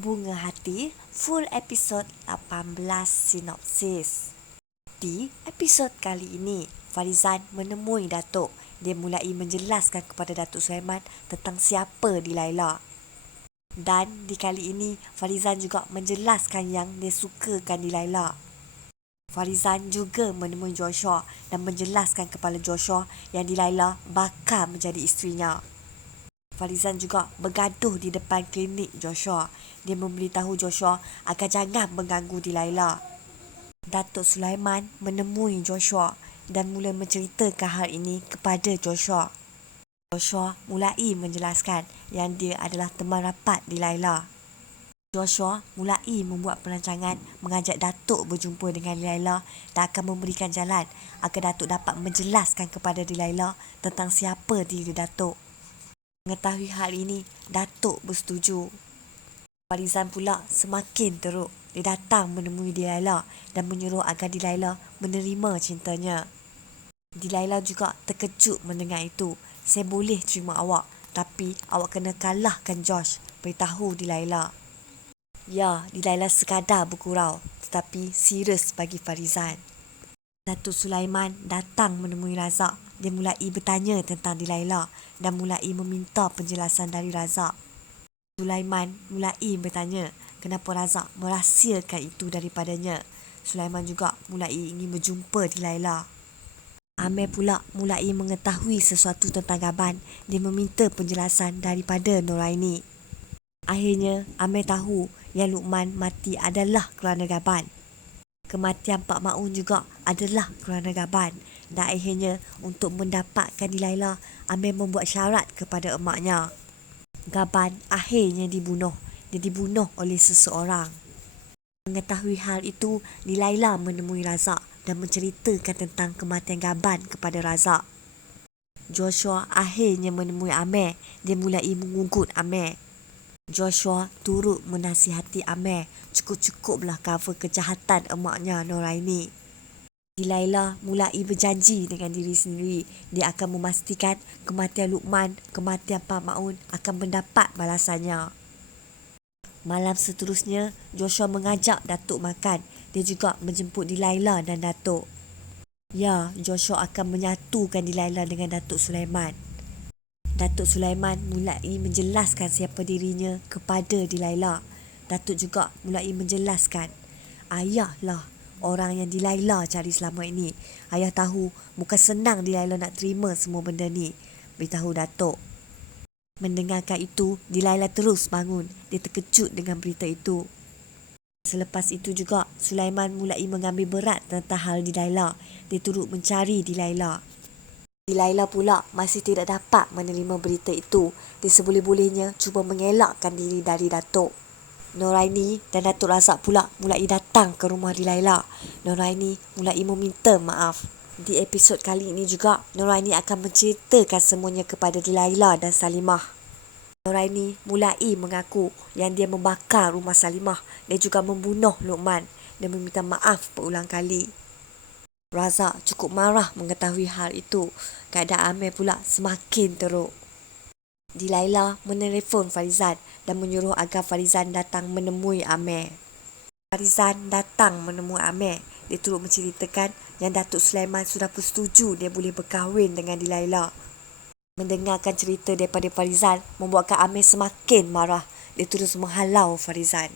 Bunga Hati full episod 18 sinopsis. Di episod kali ini, Farizan menemui Datuk. Dia mulai menjelaskan kepada Datuk Sulaiman tentang siapa Dilaila. Dan di kali ini, Farizan juga menjelaskan yang dia sukakan Dilaila. Farizan juga menemui Joshua dan menjelaskan kepada Joshua yang Dilaila bakal menjadi isterinya. Farizan juga bergaduh di depan klinik Joshua. Dia memberitahu Joshua agar jangan mengganggu Dilaila. Datuk Sulaiman menemui Joshua dan mula menceritakan hal ini kepada Joshua. Joshua mulai menjelaskan yang dia adalah teman rapat Dilaila. Joshua mulai membuat perancangan mengajak Datuk berjumpa dengan Dilaila dan akan memberikan jalan agar Datuk dapat menjelaskan kepada Dilaila tentang siapa diri Datuk. Mengetahui hal ini, Datuk bersetuju. Farizan pula semakin teruk. Dia datang menemui Dilaila dan menyuruh agar Dilaila menerima cintanya. Dilaila juga terkejut mendengar itu. Saya boleh terima awak, tapi awak kena kalahkan Josh, beritahu Dilaila. Ya, Dilaila sekadar bergurau, tetapi serius bagi Farizan. Datuk Sulaiman datang menemui Razak. Dia mulai bertanya tentang Dilaila dan mulai meminta penjelasan dari Razak. Sulaiman mulai bertanya kenapa Razak merahsiakan itu daripadanya. Sulaiman juga mulai ingin berjumpa Dilaila. Amir pula mulai mengetahui sesuatu tentang Gaban. Dia meminta penjelasan daripada Noraini. Akhirnya, Amir tahu yang Luqman mati adalah kerana Gaban. Kematian Pak Maun juga adalah kerana Gaban. Dan akhirnya, untuk mendapatkan Dilaila, Amir membuat syarat kepada emaknya. Gaban akhirnya dibunuh. Dia dibunuh oleh seseorang. Mengetahui hal itu, Dilaila menemui Razak dan menceritakan tentang kematian Gaban kepada Razak. Joshua akhirnya menemui Amir. Dia mulai mengugut Amir. Joshua turut menasihati Amir, cukup-cukuplah cover kejahatan emaknya Noraini. Dilaila mulai berjanji dengan diri sendiri. Dia akan memastikan kematian Luqman, kematian Pak Maun akan mendapat balasannya. Malam seterusnya, Joshua mengajak Datuk makan. Dia juga menjemput Dilaila dan Datuk. Ya, Joshua akan menyatukan Dilaila dengan Datuk Sulaiman. Datuk Sulaiman mulai menjelaskan siapa dirinya kepada Dilaila. Datuk juga mulai menjelaskan, ayahlah orang yang Dilaila cari selama ini. Ayah tahu bukan senang Dilaila nak terima semua benda ni, beritahu Datuk. Mendengarkan itu, Dilaila terus bangun. Dia terkejut dengan berita itu. Selepas itu juga, Sulaiman mulai mengambil berat tentang hal Dilaila. Dia turut mencari Dilaila. Dilaila pula masih tidak dapat menerima berita itu. Dia seboleh-bolehnya cuba mengelakkan diri dari Datuk. Noraini dan Datuk Razak pula mulai datang ke rumah Dilaila. Noraini mulai meminta maaf. Di episod kali ini juga, Noraini akan menceritakan semuanya kepada Dilaila dan Salimah. Noraini mulai mengaku yang dia membakar rumah Salimah. Dia juga membunuh Luqman dan meminta maaf berulang kali. Razak cukup marah mengetahui hal itu. Keadaan Amir pula semakin teruk. Dilaila menelefon Farizan dan menyuruh agar Farizan datang menemui Amir. Farizan datang menemui Amir. Dia turut menceritakan yang Datuk Sulaiman sudah bersetuju dia boleh berkahwin dengan Dilaila. Mendengarkan cerita daripada Farizan membuatkan Amir semakin marah. Dia terus menghalau Farizan.